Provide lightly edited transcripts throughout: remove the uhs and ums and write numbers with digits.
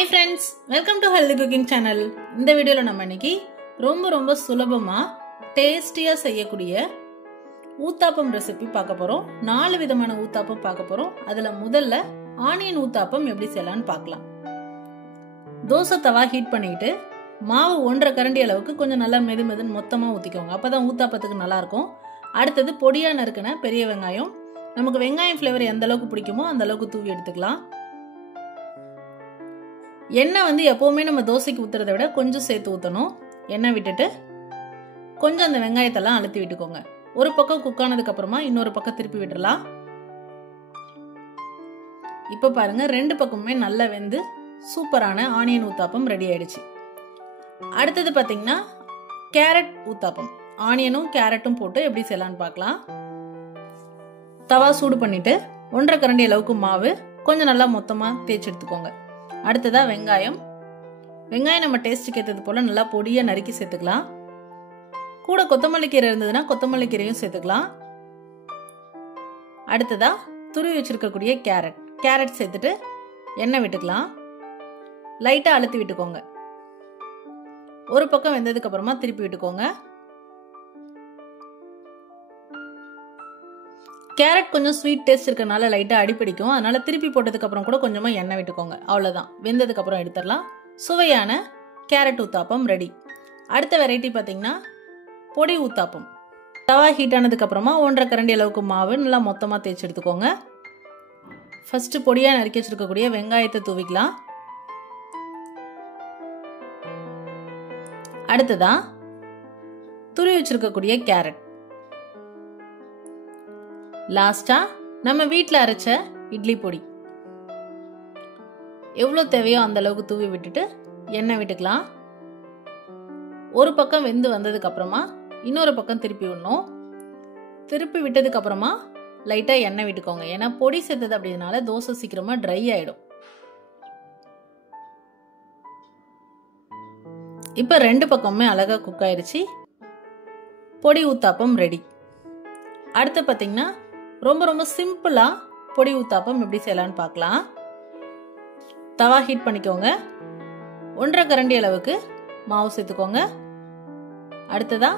Hi friends, welcome to Healthy Cooking Channel. இந்த வீடியோல நம்ம இன்னைக்கு ரொம்ப சுலபமா டேஸ்டியா செய்யக்கூடிய ஊத்தாப்பம் ரெசிபி பார்க்க போறோம். 4 விதமான ஊத்தாப்பம் பார்க்க போறோம். அதுல முதல்ல ஆனியன் ஊத்தாப்பம் எப்படி செய்யலாம்னு பார்க்கலாம். தோசை தவா ஹீட் பண்ணிட்டு மாவு 1.5 கரண்டி அளவுக்கு கொஞ்சம் நல்லா மெதுமெதுன்னு மொத்தமா ஊத்திக்கோங்க. அப்பதான் ஊத்தாப்பத்துக்கு நல்லா இருக்கும். அடுத்தது பொடியா நறுக்கின பெரிய வெங்காயம். நமக்கு வெங்காயம் ஃப்ளேவர் எந்த அளவுக்கு பிடிக்குமோ அந்த அளவுக்கு தூவி எடுத்துக்கலாம். எண்ணெய் எப்பவுமே நம்ம தோசைக்கு ஊத்துறதை விட கொஞ்சம் சேர்த்து ஊற்றணும். எண்ணெய் விட்டுட்டு கொஞ்சம் அந்த வெங்காயத்தெல்லாம் அழுத்தி விட்டுக்கோங்க. ஒரு பக்கம் குக் ஆனதுக்கு அப்புறமா இன்னொரு பக்கம் திருப்பி விட்டுறலாம். இப்ப பாருங்க, 2 பக்கமுமே நல்லா வெந்து சூப்பரான ஆனியன் ஊத்தாப்பம் ரெடி ஆயிடுச்சு. அடுத்தது பாத்தீங்கன்னா கேரட் ஊத்தாப்பம். ஆனியனும் கேரட்டும் போட்டு எப்படி செய்யலாம்னு பார்க்கலாம். தவா சூடு பண்ணிட்டு 1.5 கரண்டி அளவுக்கு மாவு கொஞ்சம் நல்லா மொத்தமா தேய்ச்சி எடுத்துக்கோங்க. அடுத்ததா வெங்காயம் நம்ம டேஸ்ட்டுக்கு ஏற்றது போல நல்லா பொடியா நறுக்கி சேர்த்துக்கலாம். கூட கொத்தமல்லி கீரை இருந்ததுன்னா கொத்தமல்லி கீரையும் சேர்த்துக்கலாம். அடுத்ததா துருவி வச்சிருக்கக்கூடிய கேரட் சேர்த்துட்டு எண்ணெய் விட்டுக்கலாம். லைட்டா அழுத்தி விட்டுக்கோங்க. ஒரு பக்கம் வெந்ததுக்கு அப்புறமா திருப்பி விட்டுக்கோங்க. கேரட் கொஞ்சம் ஸ்வீட் டேஸ்ட் இருக்கனால லைட்டா அடிப்பிடிக்கும். அதனால திருப்பி போட்டதுக்கு அப்புறம் கூட கொஞ்சமா எண்ணெய் விட்டுக்கோங்க. அவ்வளவுதான், வெந்ததுக்கு அப்புறம் எடுத்துடலாம். சுவையான கேரட் ஊத்தாப்பம் ரெடி. அடுத்த வெரைட்டி பாத்தீங்கன்னா பொடி ஊத்தாப்பம். தவா ஹீட் ஆனதுக்கு அப்புறமா 1.5 கரண்டி அளவுக்கு மாவு நல்லா மொத்தமா தேய்ச்சி எடுத்துக்கோங்க. ஃபர்ஸ்ட் பொடியா நறுக்கி வச்சிருக்கக்கூடிய வெங்காயத்தை தூவிக்கலாம். அடுத்ததா துருவி வச்சிருக்கக்கூடிய கேரட். லாஸ்டா நம்ம வீட்ல அரைச்ச இட்லி பொடி. எவ்வளவு தேவையோ அந்த அளவுக்கு தூவி விட்டுட்டு எண்ணெய் விட்டுக்கலாம். ஒரு பக்கம் வெந்து வந்ததுக்கு அப்புறமா இன்னொரு பக்கம் திருப்பி விடணும். திருப்பி விட்டதுக்கு அப்புறமா லைட்டா எண்ணெய் விட்டுக்கோங்க. ஏன்னா பொடி சேர்த்தது அப்படினால தோசை சீக்கிரமா ட்ரை ஆயிடும். இப்ப 2 பக்கமுமே அழகா குக் ஆயிருச்சு. பொடி ஊத்தாப்பம் ரெடி. அடுத்து பாத்தீங்கன்னா ரொம்ப சிம்பிளா பொடி ஊத்தாப்பம் எப்படி செய்யலாம்னு பார்க்கலாம். தவா ஹீட் பண்ணிக்கோங்க. 1.5 கரண்டி அளவுக்கு மாவு சேர்த்துக்கோங்க. அடுத்ததா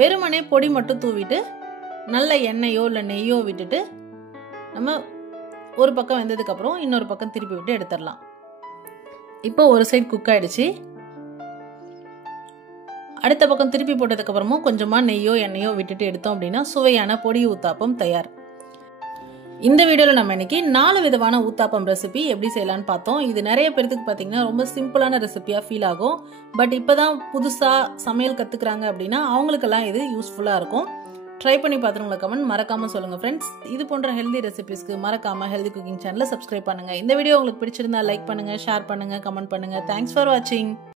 வெறுமனே பொடி மட்டும் தூவிட்டு நல்ல எண்ணெயோ இல்லை நெய்யோ விட்டுட்டு நம்ம ஒரு பக்கம் வெந்ததுக்கு அப்புறம் இன்னொரு பக்கம் திருப்பி விட்டு எடுத்துடலாம். இப்போ ஒரு சைடு குக் ஆயிடுச்சு. அடுத்த பக்கம் திருப்பி போட்டதுக்கு அப்புறமும் கொஞ்சமா நெய்யோ எண்ணெயோ விட்டுட்டு எடுத்தோம் அப்படின்னா சுவையான பொடி ஊத்தாப்பம் தயார். இந்த வீடியோல நம்ம இன்னைக்கு 4 விதமான ஊத்தாப்பம் ரெசிபி எப்படி செய்யலாம்னு பார்த்தோம். இது நிறைய பேருக்கு பாத்தீங்கன்னா ரொம்ப சிம்பிளான ரெசிபியா ஃபீல் ஆகும். பட் இப்பதான் புதுசா சமையல் கத்துக்கிறாங்க அப்படின்னா அவங்களுக்கெல்லாம் இது யூஸ்ஃபுல்லா இருக்கும். ட்ரை பண்ணி பார்த்துருங்க. கமெண்ட் மறக்காம சொல்லுங்க ஃப்ரெண்ட்ஸ். இது போன்ற ஹெல்தி ரெசிபிஸ்க்கு மறக்காம ஹெல்தி குக்கிங் சேனலை சப்ஸ்கிரைப் பண்ணுங்க. இந்த வீடியோ உங்களுக்கு பிடிச்சிருந்தா லைக் பண்ணுங்க, ஷேர் பண்ணுங்க, கமெண்ட் பண்ணுங்க. தேங்க்ஸ் ஃபார் வாட்சிங்.